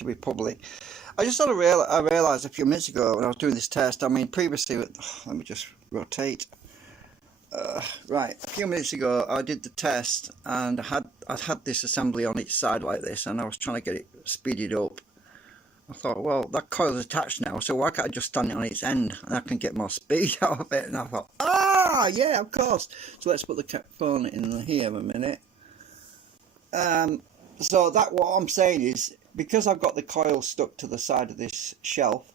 to be public. I just sort of I realised a few minutes ago when I was doing this test. I mean, previously, let me just rotate. Right, a few minutes ago I did the test, and I'd had this assembly on each side like this, and I was trying to get it speeded up. I thought, well, that coil is attached now, so why can't I just stand it on its end and I can get more speed out of it? And I thought, yeah, of course. So let's put the phone in here a minute. So that, what I'm saying is, because I've got the coil stuck to the side of this shelf,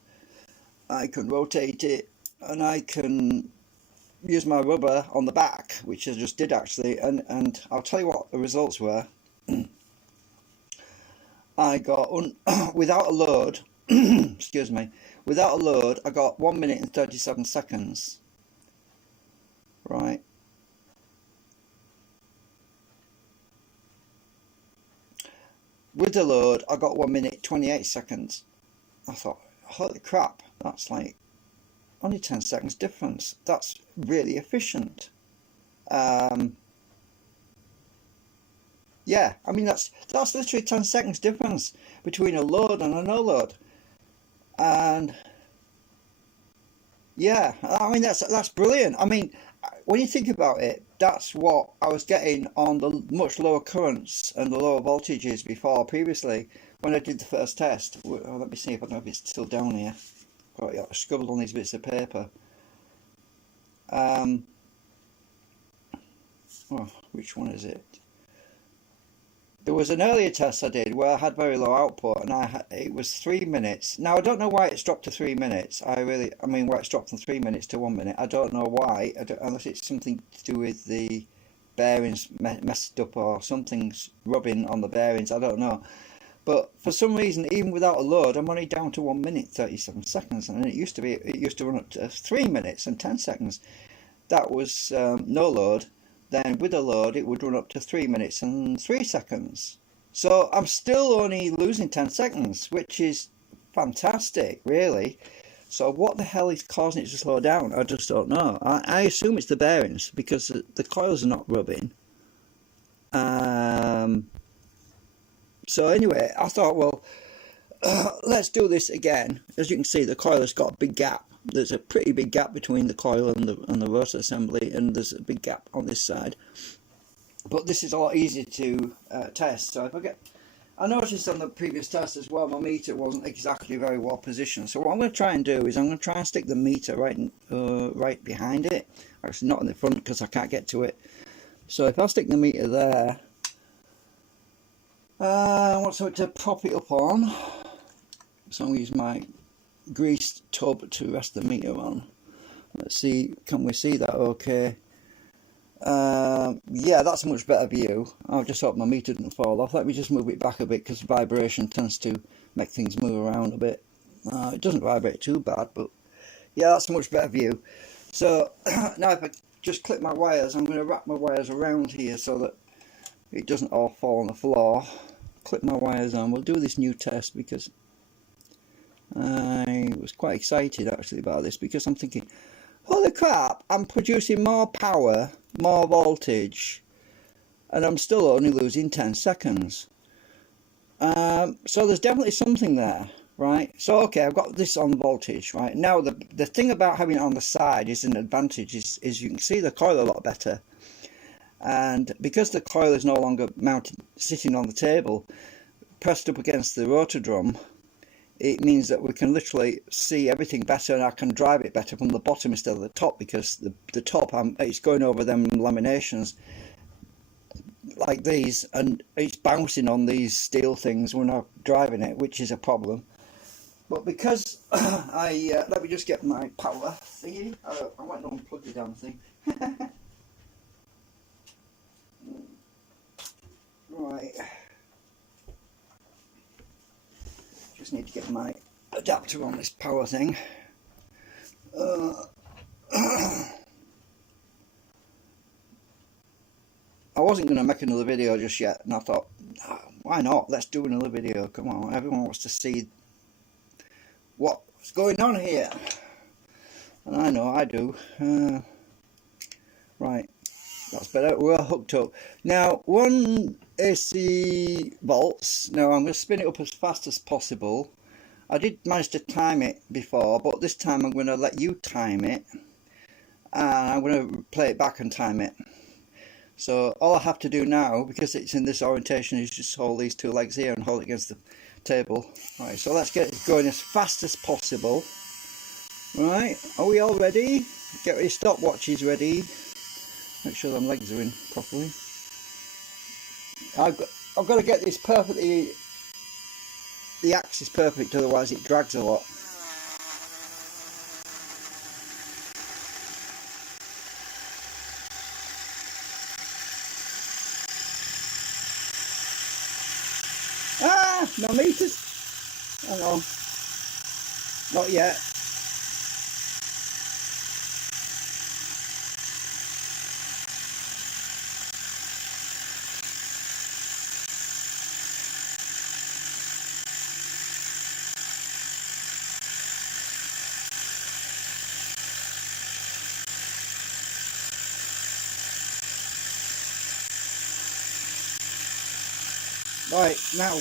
I can rotate it, and I can use my rubber on the back, which I just did actually, and I'll tell you what the results were. I got, without a load, excuse me, without a load, I got 1 minute and 37 seconds. Right. With the load, I got 1 minute 28 seconds. I thought, holy crap, that's like only 10 seconds difference. That's really efficient. Yeah, I mean that's literally 10 seconds difference between a load and a no load. And yeah, I mean that's brilliant. I mean, when you think about it, that's what I was getting on the much lower currents and the lower voltages before previously when I did the first test. Well, let me see if I know if it's still down here. Oh, yeah, I scribbled on these bits of paper. Oh, which one is it? There was an earlier test I did where I had very low output, and it was 3 minutes. Now I don't know why it's dropped to 3 minutes. I mean, why it's dropped from 3 minutes to 1 minute. I don't know why. Unless it's something to do with the bearings messed up or something's rubbing on the bearings. I don't know. But for some reason, even without a load, I'm only down to 1 minute 37 seconds, and it used to run up to 3 minutes and 10 seconds. That was no load. Then with a load it would run up to 3 minutes and 3 seconds. So I'm still only losing 10 seconds, which is fantastic, really. So what the hell is causing it to slow down? I just don't know. I assume it's the bearings, because the coils are not rubbing. So anyway, I thought, well, let's do this again. As you can see, the coil has got a big gap. There's a pretty big gap between the coil and the rotor assembly, and there's a big gap on this side. But this is a lot easier to test. So if I noticed on the previous test as well, my meter wasn't exactly very well positioned. So what I'm going to try and do is I'm going to try and stick the meter right behind it. Actually, not in the front because I can't get to it. So if I stick the meter there, I want something to prop it up on. So I'm going to use my greased tub to rest the meter on. Let's see, can we see that okay? Yeah, that's a much better view. I'll just hope my meter didn't fall off. Let me just move it back a bit, because vibration tends to make things move around a bit. It doesn't vibrate too bad, but yeah, that's a much better view. So now if I just clip my wires, I'm going to wrap my wires around here so that it doesn't all fall on the floor. Clip my wires on. We'll do this new test because I was quite excited actually about this, because I'm thinking, holy crap, I'm producing more power, more voltage, and I'm still only losing 10 seconds. So there's definitely something there, right? So okay, I've got this on voltage, right? Now the thing about having it on the side is an advantage, is you can see the coil a lot better. And because the coil is no longer mounted, sitting on the table, pressed up against the rotor drum, it means that we can literally see everything better, and I can drive it better from the bottom instead of the top, because the top, it's going over them laminations like these, and it's bouncing on these steel things when I'm driving it, which is a problem. But because let me just get my power thingy. I might not unplug the damn thing. Right. Just need to get my adapter on this power thing. I wasn't going to make another video just yet, and I thought, oh, why not? Let's do another video. Come on, everyone wants to see what's going on here. And I know I do. Right. That's better. We're hooked up. Now, one AC volts. Now, I'm going to spin it up as fast as possible. I did manage to time it before, but this time I'm going to let you time it. And I'm going to play it back and time it. So all I have to do now, because it's in this orientation, is just hold these two legs here and hold it against the table. Right, so let's get it going as fast as possible. Right, are we all ready? Get your stopwatches ready. Make sure them legs are in properly. I've got to get this perfectly, the axis perfect, otherwise it drags a lot. Ah, no meters. Hang on. Not yet. Right, now.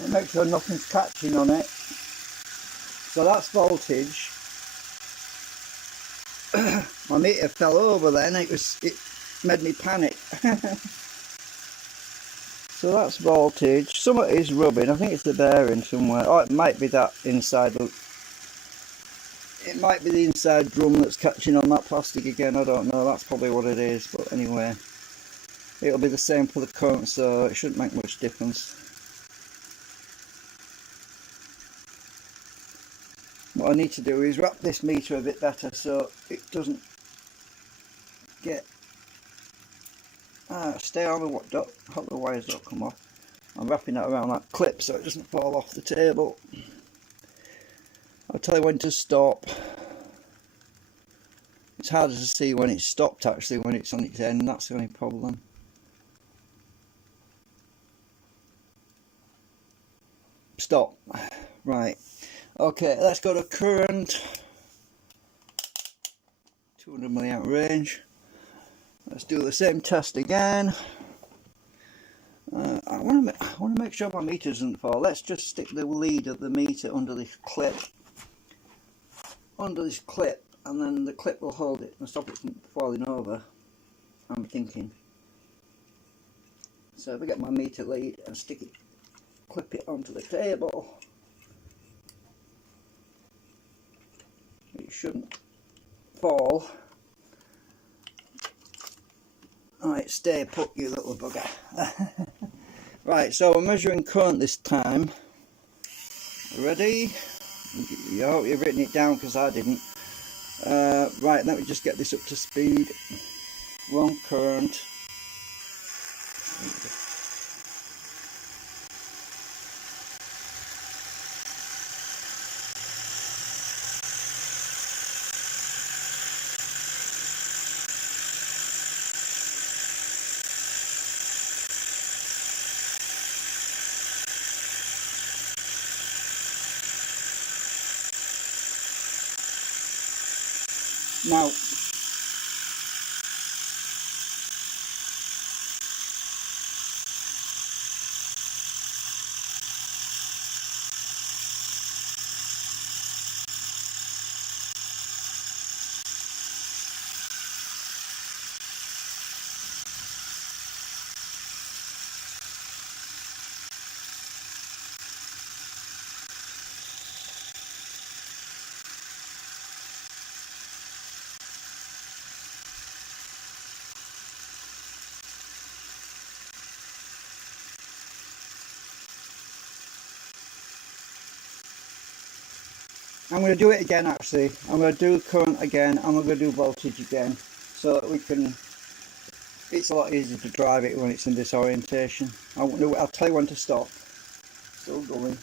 I'll make sure nothing's catching on it. So that's voltage. My meter fell over then, it made me panic. So that's voltage. Some of it is rubbing, I think it's the bearing somewhere. Oh, it might be that inside. It might be the inside drum that's catching on that plastic again, I don't know, that's probably what it is. But anyway, it'll be the same for the current, so it shouldn't make much difference. What I need to do is wrap this meter a bit better so it doesn't get stay on the hope the wires don't come off. I'm wrapping that around that clip so it doesn't fall off the table. I'll tell you when to stop. It's harder to see when it's stopped actually, when it's on its end, that's the only problem. Stop. Right. Okay, let's go to current. 200 milliamp range. Let's do the same test again. I want to make sure my meter doesn't fall. Let's just stick the lead of the meter under this clip. Under this clip, and then the clip will hold it and stop it from falling over, I'm thinking. So if I get my meter lead and stick it, clip it onto the table, it shouldn't fall. Alright, stay put, you little bugger. Right, so we're measuring current this time. Ready? I hope you've written it down because I didn't. Right, let me just get this up to speed. Wrong current. Now, I'm going to do it again actually. I'm going to do current again, and I'm going to do voltage again, so that we can, it's a lot easier to drive it when it's in this orientation. I'll tell you when to stop. still going.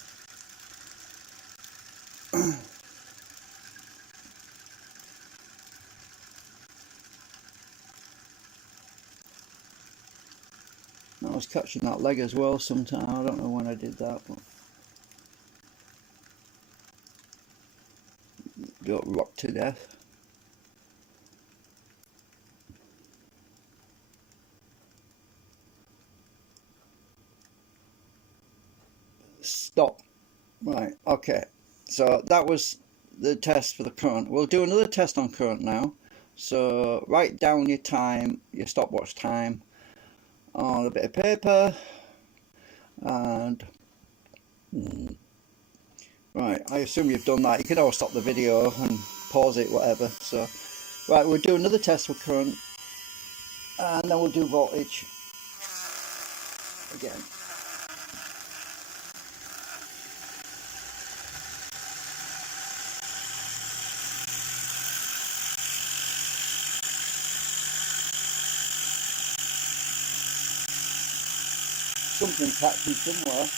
I was catching that leg as well sometime. I don't know when I did that, but don't rock to death. Stop. Right, okay. So that was the test for the current. We'll do another test on current now. So write down your time, your stopwatch time on a bit of paper, and right, I assume you've done that. You can always stop the video and pause it, whatever. So right, we'll do another test for current, and then we'll do voltage again. Something catching somewhere.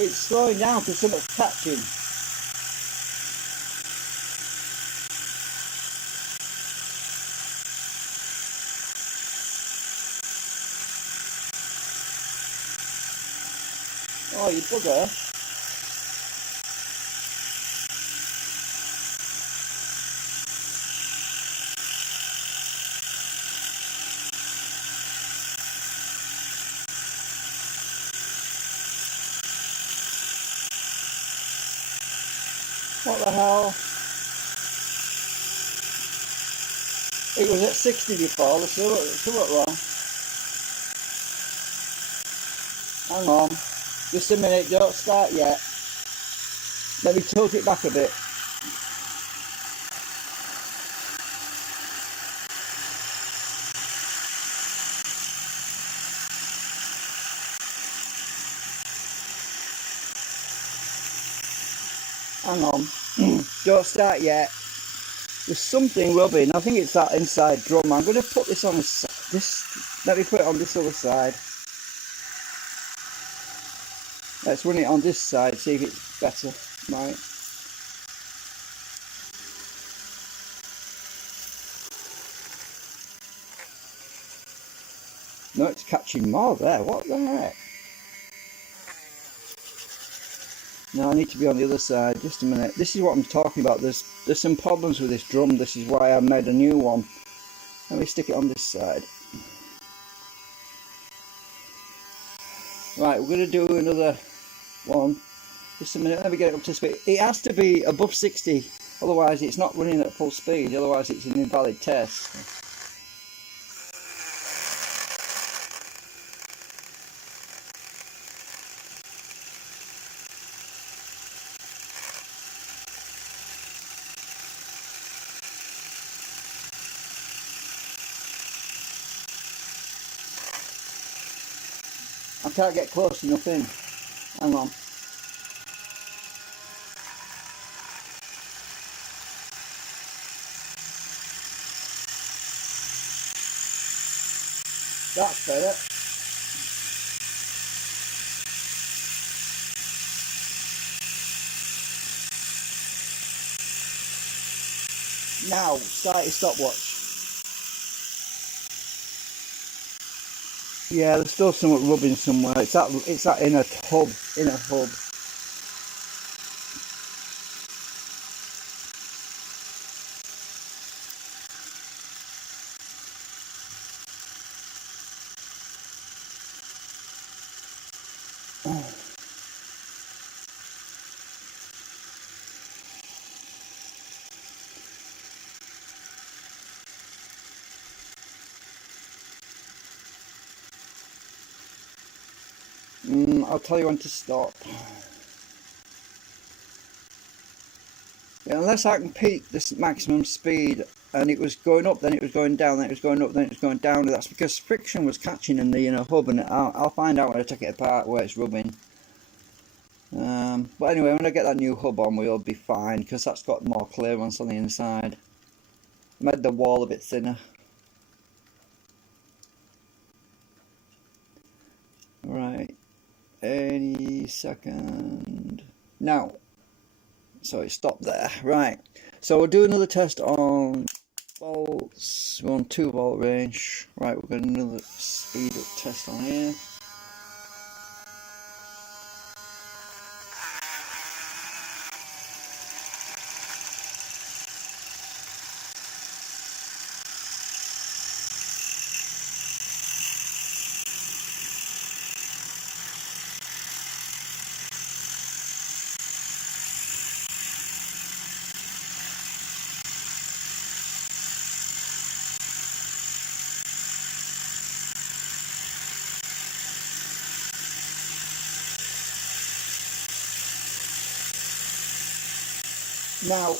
It's slowing down because something's catching. Oh, you bugger. What the hell? It was at 60 before. Let's see what wrong. Hang on. Just a minute, don't start yet. Let me tilt it back a bit. Hang on. Don't start yet. There's something rubbing. I think it's that inside drum. I'm going to put this on this. Let me put it on this other side. Let's run it on this side, see if it's better. Right. No, it's catching more there. What the heck? No, I need to be on the other side. Just a minute. This is what I'm talking about. There's some problems with this drum. This is why I made a new one. Let me stick it on this side. Right, we're going to do another one. Just a minute. Let me get it up to speed. It has to be above 60. Otherwise, it's not running at full speed. Otherwise, it's an invalid test. I can't get close enough in. Hang on. That's better. Now, start your stopwatch. Yeah, there's still some rubbing somewhere. It's that inner hub. I'll tell you when to stop. Yeah, unless I can peak this maximum speed, and it was going up, then it was going down, then it was going up, then it was going down. That's because friction was catching in the inner hub, and I'll find out when I take it apart where it's rubbing. But anyway, when I get that new hub on, we'll be fine, because that's got more clearance on the inside. made the wall a bit thinner. Right, any second now. So it stopped there. Right, so we'll do another test on volts. We're on 2 volt range. Right, we're going to do another speed up test on here. Now,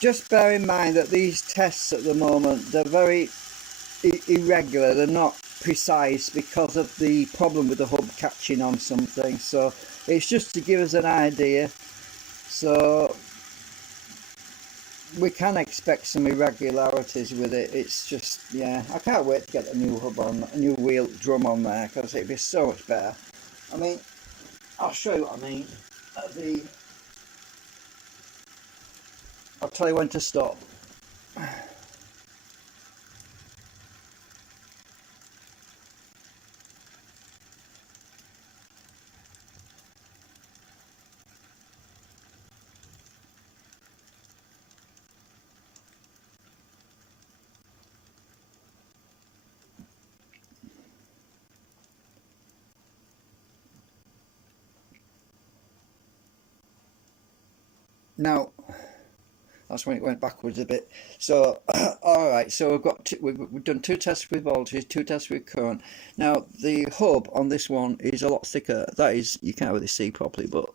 just bear in mind that these tests at the moment, they're very irregular, they're not precise because of the problem with the hub catching on something. So it's just to give us an idea. So we can expect some irregularities with it. It's just, yeah, I can't wait to get a new hub on, a new wheel drum on there, because it'd be so much better. I mean, I'll show you what I mean. I'll tell you when to stop. Now, that's when it went backwards a bit. So, all right. So we've done 2 tests with voltage, 2 tests with current. Now the hub on this one is a lot thicker. That is, you can't really see properly, but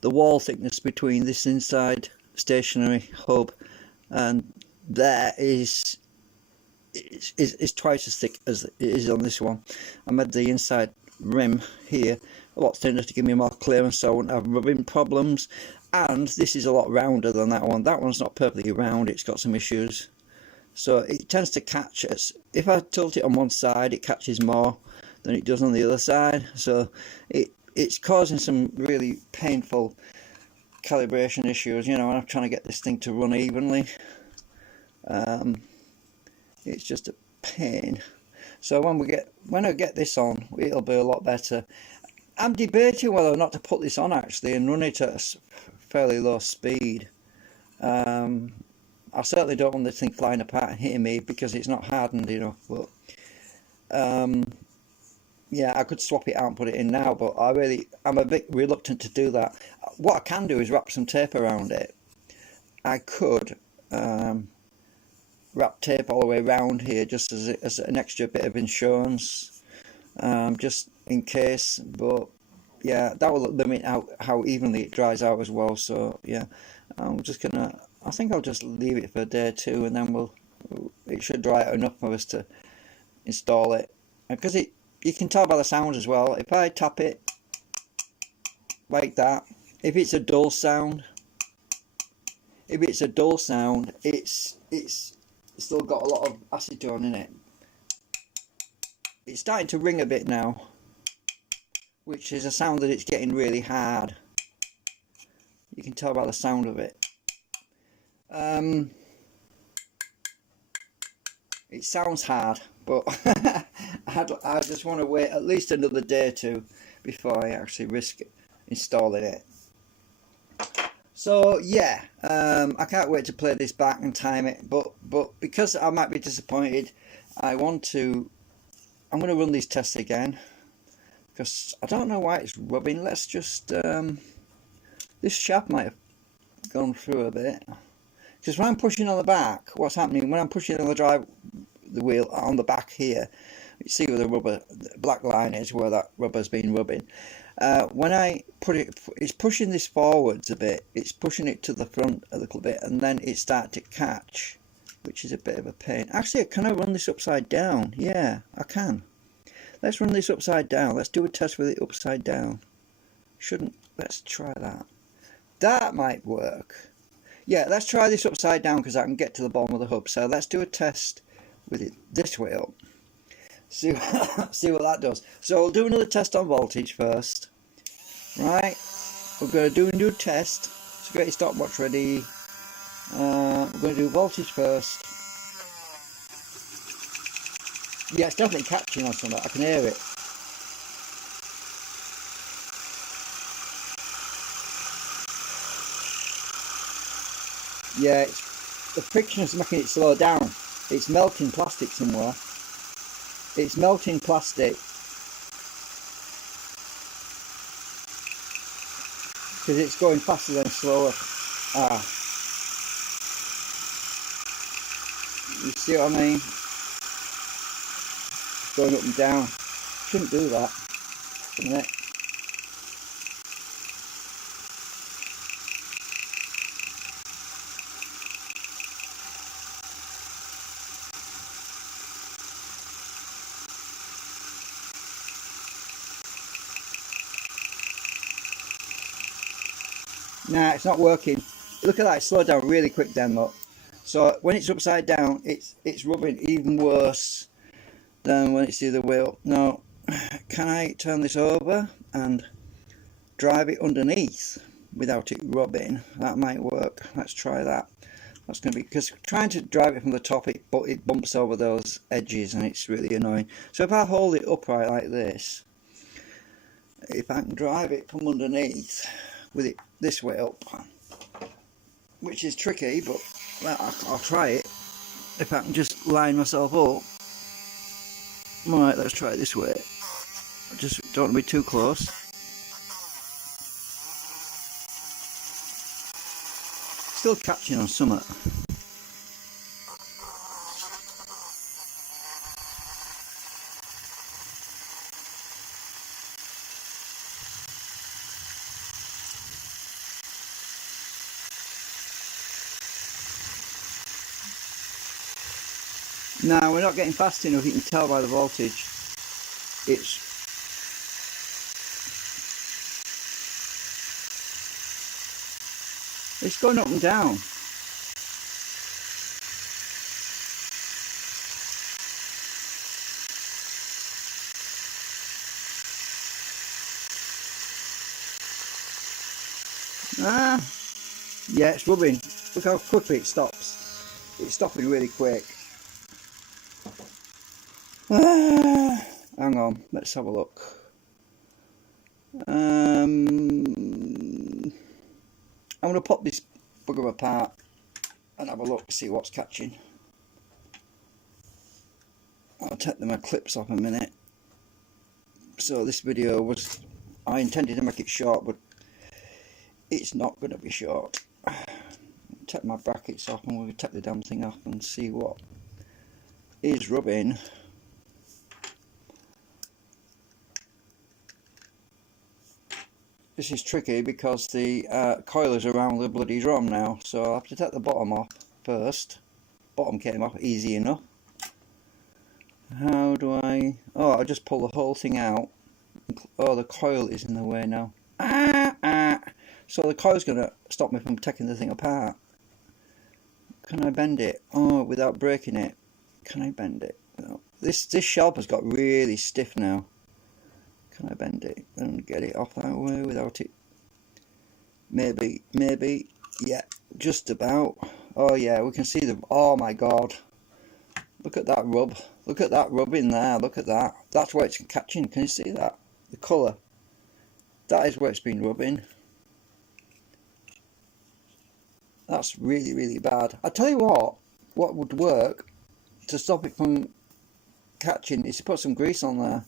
the wall thickness between this inside stationary hub and there is twice as thick as it is on this one. I made the inside rim here a lot thinner to give me more clearance, so I won't have rubbing problems. And this is a lot rounder than that one. That one's not perfectly round, it's got some issues. So it tends to catch us. If I tilt it on one side, it catches more than it does on the other side. So it's causing some really painful calibration issues, you know, when I'm trying to get this thing to run evenly. It's just a pain. So when I get this on, it'll be a lot better. I'm debating whether or not to put this on actually and run it at a fairly low speed. I certainly don't want this thing flying apart and hitting me because it's not hardened enough. But yeah, I could swap it out and put it in now, but I'm a bit reluctant to do that. What I can do is wrap some tape around it. I could wrap tape all the way around here just as an extra bit of insurance, just in case. But yeah, that will limit out how evenly it dries out as well. So yeah, I think I'll just leave it for a day or two, and then it should dry out enough for us to install it. Because you can tell by the sound as well. If I tap it like that, if it's a dull sound, it's still got a lot of acetone in it. It's starting to ring a bit now, which is a sound that it's getting really hard. You can tell by the sound of it. It sounds hard, but I just want to wait at least another day or two before I actually risk installing it. So yeah, I can't wait to play this back and time it, but because I might be disappointed, I'm going to run these tests again, because I don't know why it's rubbing. Let's just this shaft might have gone through a bit, because when I'm pushing on the back, what's happening when I'm pushing on the wheel on the back here, You see where the rubber, the black line is, where that rubber's been rubbing. When I put it, it's pushing this forwards a bit, it's pushing it to the front a little bit, and then it starts to catch, which is a bit of a pain. Actually, can I run this upside down? Yeah, I can. Let's run this upside down. Let's do a test with it upside down. Let's try that. That might work. Yeah, let's try this upside down because I can get to the bottom of the hub. So let's do a test with it this way up. See what that does. So we'll do another test on voltage first. Right, we're going to do a new test. So get your stopwatch ready. We're going to do voltage first. Yeah, it's definitely catching on something. I can hear it. Yeah, the friction is making it slow down. It's melting plastic somewhere. It's melting plastic. Because it's going faster than slower. You see what I mean? Going up and down. Shouldn't do that. A minute. Nah, it's not working. Look at that, it slowed down really quick then, look. So when it's upside down, it's rubbing even worse than when it's the other way up. Now, can I turn this over and drive it underneath without it rubbing? That might work. Let's try that. That's going to be, because trying to drive it from the top, it bumps over those edges and it's really annoying. So if I hold it upright like this, if I can drive it from underneath with it this way up, which is tricky, but well, I'll try it. If I can just line myself up. Right, let's try it this way. I just don't want to be too close. Still catching on something. No, we're not getting fast enough. You can tell by the voltage. It's going up and down. Yeah, it's rubbing. Look how quickly it stops. It's stopping really quick. Hang on, let's have a look. I'm going to pop this bugger apart and have a look to see what's catching. I'll take my clips off a minute. So this video was, I intended to make it short, but it's not going to be short. Take my brackets off and we'll take the damn thing off and see what is rubbing. This is tricky because the coil is around the bloody drum now, so I'll have to take the bottom off first. Bottom came off easy enough. How do I... Oh, I'll just pull the whole thing out. Oh, the coil is in the way now. So the coil's going to stop me from taking the thing apart. Can I bend it? Oh, without breaking it. Can I bend it? No. This shelf has got really stiff now. Can I bend it and get it off that way without it? Maybe, yeah, just about. Oh yeah, we can see the, oh my god. Look at that rub. Look at that rub in there, look at that. That's where it's catching, can you see that? The colour. That is where it's been rubbing. That's really, really bad. I tell you what would work to stop it from catching is to put some grease on there.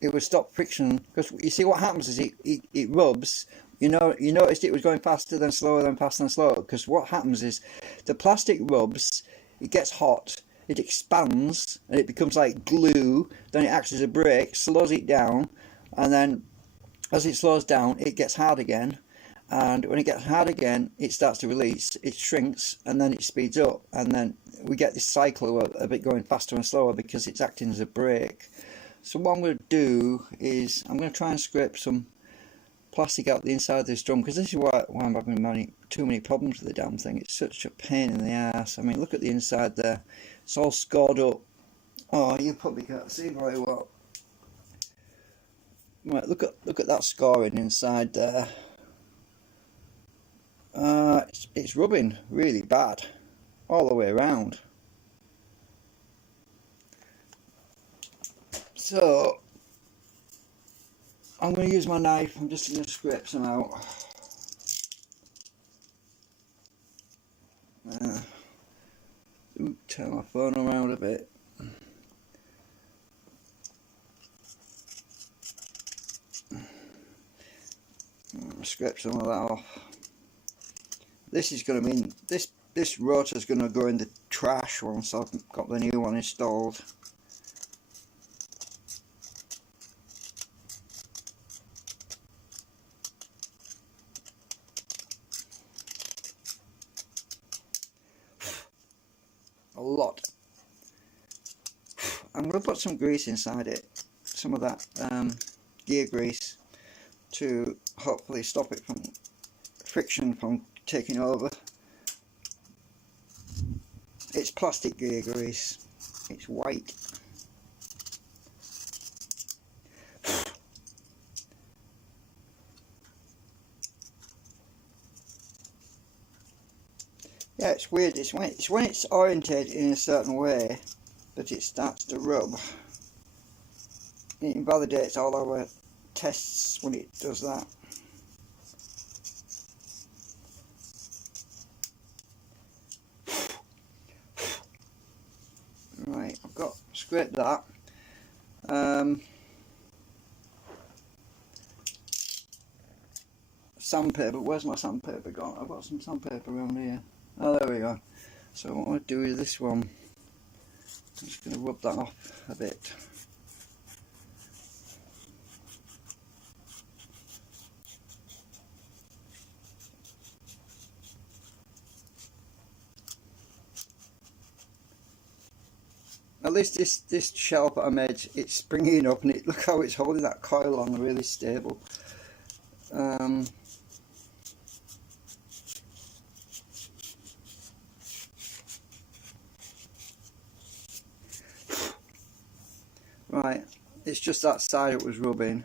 It would stop friction, because you see what happens is it rubs. You noticed it was going faster than slower than faster than slower, because what happens is the plastic rubs, it gets hot it expands and it becomes like glue, then it acts as a brake, slows it down, and then as it slows down it gets hard again, and when it gets hard again it starts to release, it shrinks, and then it speeds up, and then we get this cycle of it going faster and slower because it's acting as a brake. So what I'm going to do is I'm going to try and scrape some plastic out the inside of this drum, because this is why I'm having too many problems with the damn thing. It's such a pain in the ass. I mean, look at the inside there, it's all scored up. Oh, you probably can't see very well. Right, look at that scoring inside there. It's rubbing really bad all the way around. So I'm going to use my knife. I'm just going to scrape some out. Turn my phone around a bit. Scrape some of that off. This is going to mean this rotor is going to go in the trash once I've got the new one installed. A lot. I'm going to put some grease inside it, some of that gear grease, to hopefully stop it from friction from taking over. It's plastic gear grease, it's white. Yeah, it's weird. It's when it's orientated in a certain way that it starts to rub. It invalidates all our tests when it does that. Right, I've got scraped that. Sandpaper. Where's my sandpaper gone? I've got some sandpaper around here. Oh, there we go. So what I'm going to do with this one, I'm just going to rub that off a bit. At least this shelf that I made, it's springing up, and look how it's holding that coil on, really stable. Right, it's just that side it was rubbing.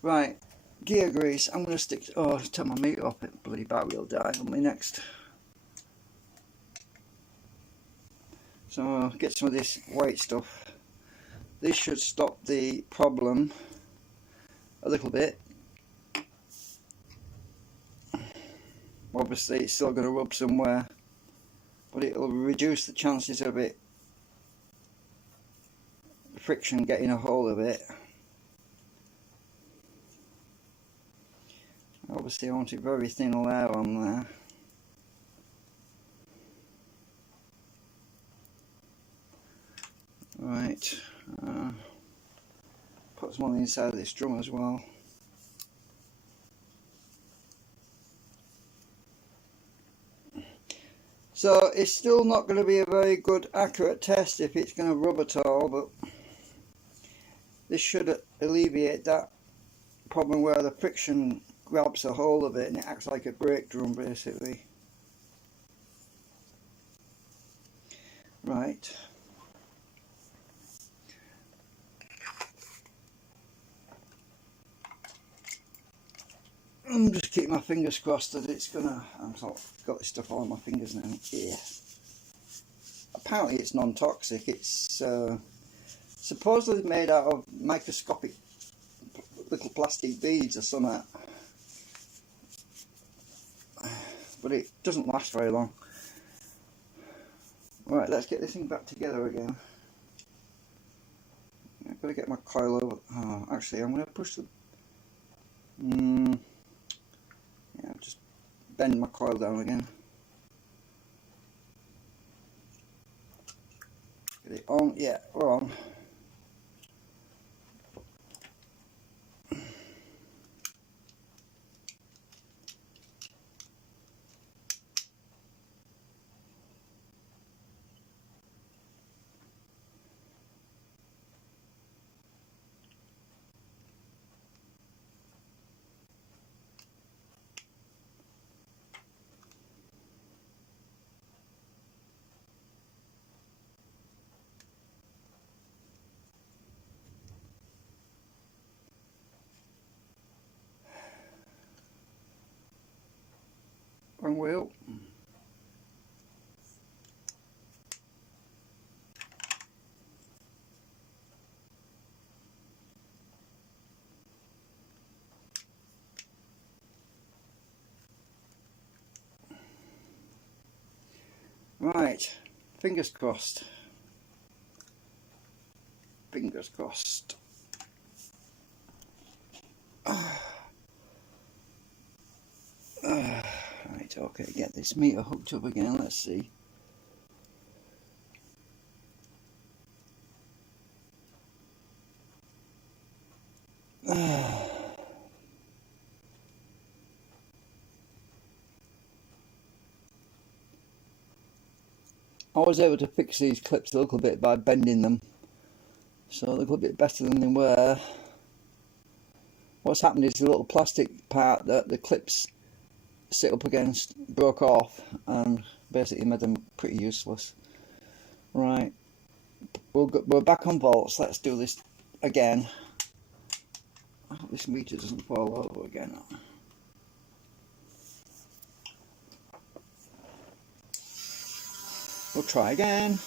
Right, gear grease. I'm going to stick. Oh, turn my meter up. It bloody battery will die on me next. So I'll get some of this white stuff. This should stop the problem a little bit. Obviously it's still going to rub somewhere, but it will reduce the chances of it friction getting a hold of it. Obviously I want it very thin layer on there. Right, put some on the inside of this drum as well. So it's still not going to be a very good accurate test if it's going to rub at all, but this should alleviate that problem where the friction grabs a hold of it and it acts like a brake drum basically. Right. I'm just keeping my fingers crossed that it's gonna. I've got this stuff all on my fingers now. Yeah. Apparently it's non-toxic. It's supposedly made out of microscopic little plastic beads or something. But it doesn't last very long. Right, let's get this thing back together again. I've got to get my coil over. Oh, actually, I'm going to push the. bend my coil down again. Get it on, yeah, we're on. Wrong wheel. Right, fingers crossed. Fingers crossed. Right, okay, get this meter hooked up again, let's see. I was able to fix these clips a little bit by bending them, so they look a bit better than they were. What's happened is the little plastic part that the clips sit up against broke off and basically made them pretty useless. Right, we're back on volts. Let's do this again. I hope this meter doesn't fall over again. We'll try again.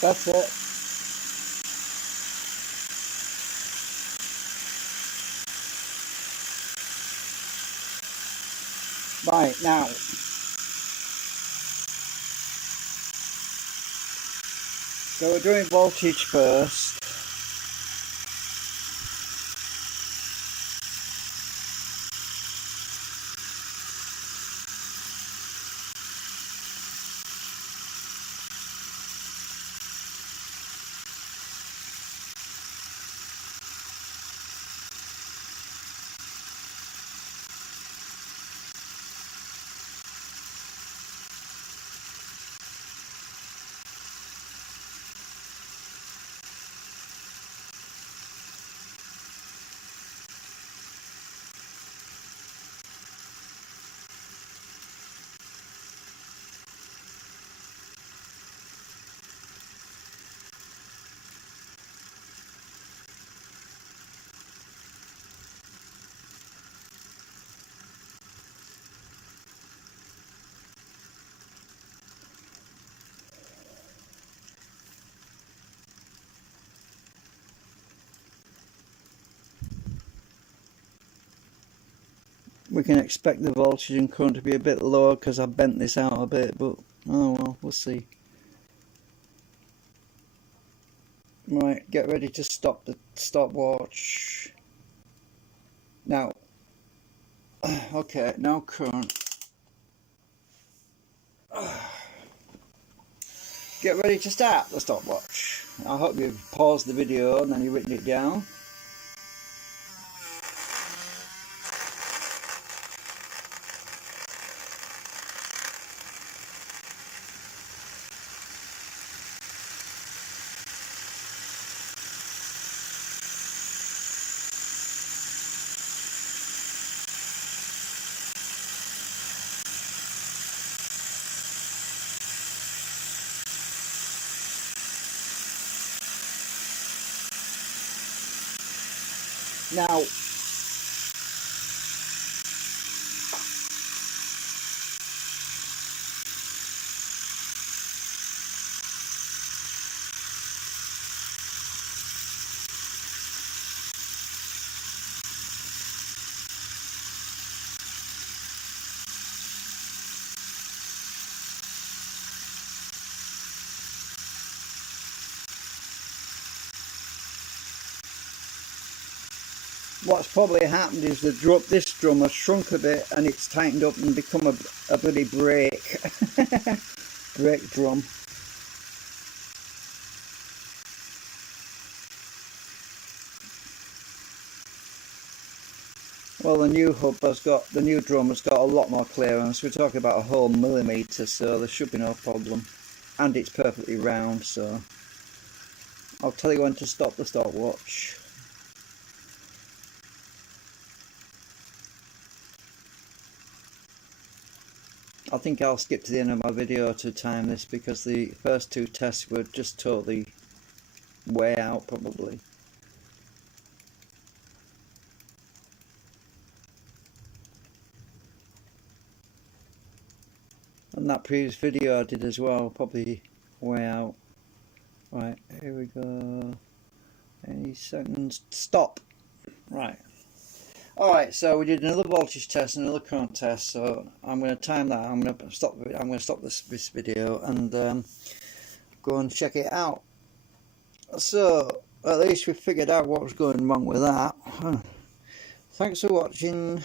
That's it. Right, now so we're doing voltage first. We can expect the voltage and current to be a bit lower because I bent this out a bit, but oh well, we'll see. Right, get ready to stop the stopwatch. Now, okay, now current. Get ready to start the stopwatch. I hope you've paused the video and then you've written it down. Now, what's probably happened is this drum has shrunk a bit and it's tightened up and become a bloody brake brake drum. Well, the new drum has got a lot more clearance. We're talking about a whole millimetre, so there should be no problem. And it's perfectly round, so I'll tell you when to stop the stopwatch. I think I'll skip to the end of my video to time this, because the first two tests were just totally way out probably. And that previous video I did as well, probably way out. Right, here we go. Any seconds? Stop. Right. Alright, so we did another voltage test, another current test, so I'm going to time that. I'm going to stop this video and go and check it out. So at least we figured out what was going wrong with that. Thanks for watching.